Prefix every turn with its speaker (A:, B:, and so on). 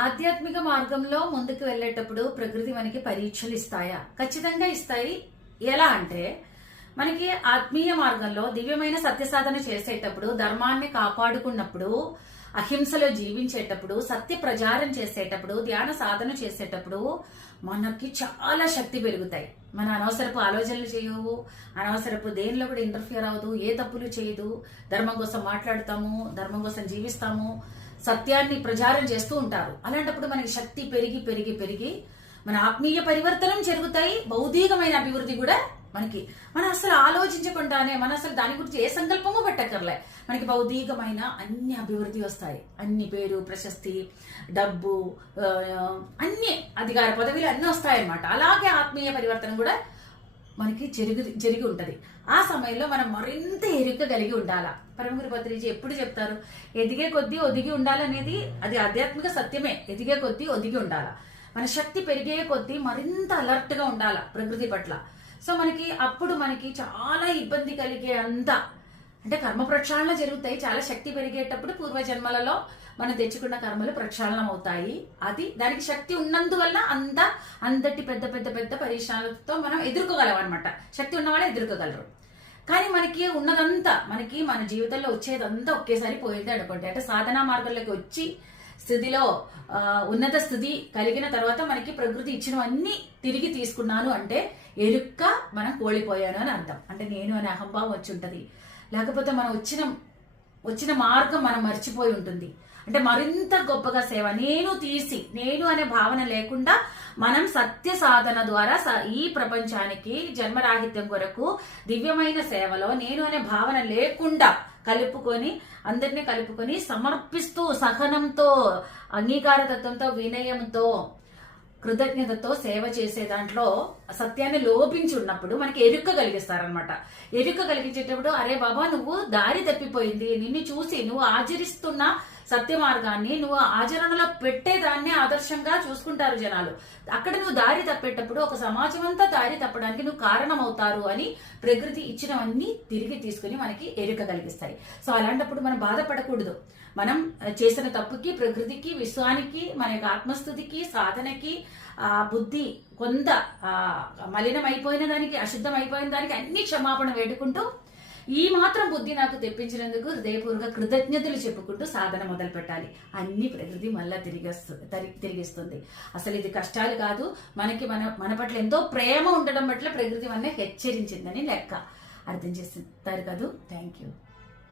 A: ఆధ్యాత్మిక మార్గంలో ముందుకు వెళ్ళేటప్పుడు ప్రకృతి మనకి పరీక్షలు ఇస్తాయా? ఖచ్చితంగా ఇస్తాయి. ఎలా అంటే మనకి ఆత్మీయ మార్గంలో దివ్యమైన సత్య సాధన చేసేటప్పుడు ధర్మాన్ని కాపాడుకున్నప్పుడు అహింసలో జీవించేటప్పుడు సత్య ప్రచారం చేసేటప్పుడు ధ్యాన సాధన చేసేటప్పుడు మనకి చాలా శక్తి పెరుగుతాయి. మన అనవసరపు ఆలోచనలు చేయవు. అనవసరపు దేనిలో కూడా ఇంటర్ఫియర్ అవ్వదు. ఏ తప్పులు చేయదు. ధర్మం కోసం మాట్లాడతాము. ధర్మం కోసం జీవిస్తాము. సత్యాన్ని ప్రచారం చేస్తూ ఉంటారు. అలాంటప్పుడు మనకి శక్తి పెరిగి పెరిగి పెరిగి మన ఆత్మీయ పరివర్తనం జరుగుతాయి. భౌతికమైన అభివృద్ధి కూడా మనకి మనం అసలు ఆలోచించకుండానే మన అసలు దాని గురించి ఏ సంకల్పము పెట్టక్కర్లే. మనకి భౌతికమైన అన్ని అభివృద్ధి వస్తాయి. అన్ని పేరు ప్రశస్తి డబ్బు అన్ని అధికార పదవులు అన్నీ వస్తాయన్నమాట. అలాగే ఆత్మీయ పరివర్తన కూడా మనకి జరిగి జరిగి ఉంటుంది. ఆ సమయంలో మనం మరింత ఎరుక కలిగి ఉండాలా. పరమగురు భద్రీజీ ఎప్పుడు చెప్తారు? ఎదిగే కొద్దీ ఒదిగి ఉండాలనేది అది ఆధ్యాత్మిక సత్యమే. ఎదిగే కొద్దీ ఒదిగి ఉండాలా. మన శక్తి పెరిగే కొద్దీ మరింత అలర్ట్గా ఉండాలా ప్రకృతి పట్ల. సో మనకి అప్పుడు మనకి చాలా ఇబ్బంది కలిగే అంత అంటే కర్మ ప్రక్షాళన జరుగుతాయి. చాలా శక్తి పెరిగేటప్పుడు పూర్వజన్మలలో మనం తెచ్చుకున్న కర్మలు ప్రక్షాళనం అవుతాయి. అది దానికి శక్తి ఉన్నందువల్ల అంత అంతటి పెద్ద పెద్ద పెద్ద పరిశ్రమలతో మనం ఎదుర్కోగలం అనమాట శక్తి ఉన్న వాళ్ళే ఎదుర్కోగలరు. కానీ మనకి ఉన్నదంతా మనకి మన జీవితంలో వచ్చేదంతా ఒకేసారి పోయేది అనుకోండి. అంటే సాధనా మార్గంలోకి వచ్చి స్థితిలో ఉన్నత స్థితి కలిగిన తర్వాత మనకి ప్రకృతి ఇచ్చినవన్నీ తిరిగి తీసుకున్నాను అంటే ఎరుక్క మనం కోల్పోయాను అని అర్థం. అంటే నేను అనే అహంభావం వచ్చి ఉంటుంది. లేకపోతే మనం వచ్చిన వచ్చిన మార్గం మనం మర్చిపోయి ఉంటుంది. అంటే మరింత గొప్పగా సేవ. నేను తీసి నేను అనే భావన లేకుండా మనం సత్య సాధన ద్వారా ఈ ప్రపంచానికి జన్మరాహిత్యం కొరకు దివ్యమైన సేవలో నేను అనే భావన లేకుండా కలుపుకొని అందరినీ కలుపుకొని సమర్పిస్తూ సహనంతో అంగీకారతత్వంతో వినయంతో కృతజ్ఞతతో సేవ చేసే దాంట్లో సత్యాన్ని లోపించి ఉన్నప్పుడు మనకి ఎరుక కలిగిస్తారనమాట ఎరుక కలిగించేటప్పుడు అరే బాబా నువ్వు దారి తప్పిపోయింది. నిన్ను చూసి నువ్వు ఆచరిస్తున్న సత్య మార్గాన్ని నువ్వు ఆచరణలో పెట్టేదాన్ని ఆదర్శంగా చూసుకుంటారు జనాలు. అక్కడ నువ్వు దారి తప్పేటప్పుడు ఒక సమాజం అంతా దారి తప్పడానికి నువ్వు కారణమవుతారు అని ప్రకృతి ఇచ్చినవన్నీ తిరిగి తీసుకుని మనకి ఎరుక కలిగిస్తాయి. సో అలాంటప్పుడు మనం బాధపడకూడదు. మనం చేసిన తప్పుకి ప్రకృతికి విశ్వానికి మన యొక్క ఆత్మస్థుతికి సాధనకి ఆ బుద్ధి కొంత మలినం అయిపోయిన దానికి అశుద్ధం అయిపోయిన దానికి అన్ని క్షమాపణ వేడుకుంటూ ఈ మాత్రం బుద్ధి నాకు తెప్పించినందుకు హృదయపూర్వక కృతజ్ఞతలు చెప్పుకుంటూ సాధన మొదలు పెట్టాలి అన్ని ప్రకృతి మళ్ళా తిరిగేస్తుంది తిరిగిస్తుంది. అసలు ఇది కష్టాలు కాదు. మనకి మన మన పట్ల ఎంతో ప్రేమ ఉండడం పట్ల ప్రకృతి మన హెచ్చరించిందని లెక్క. అర్థం చేస్తారు కదూ. Thank you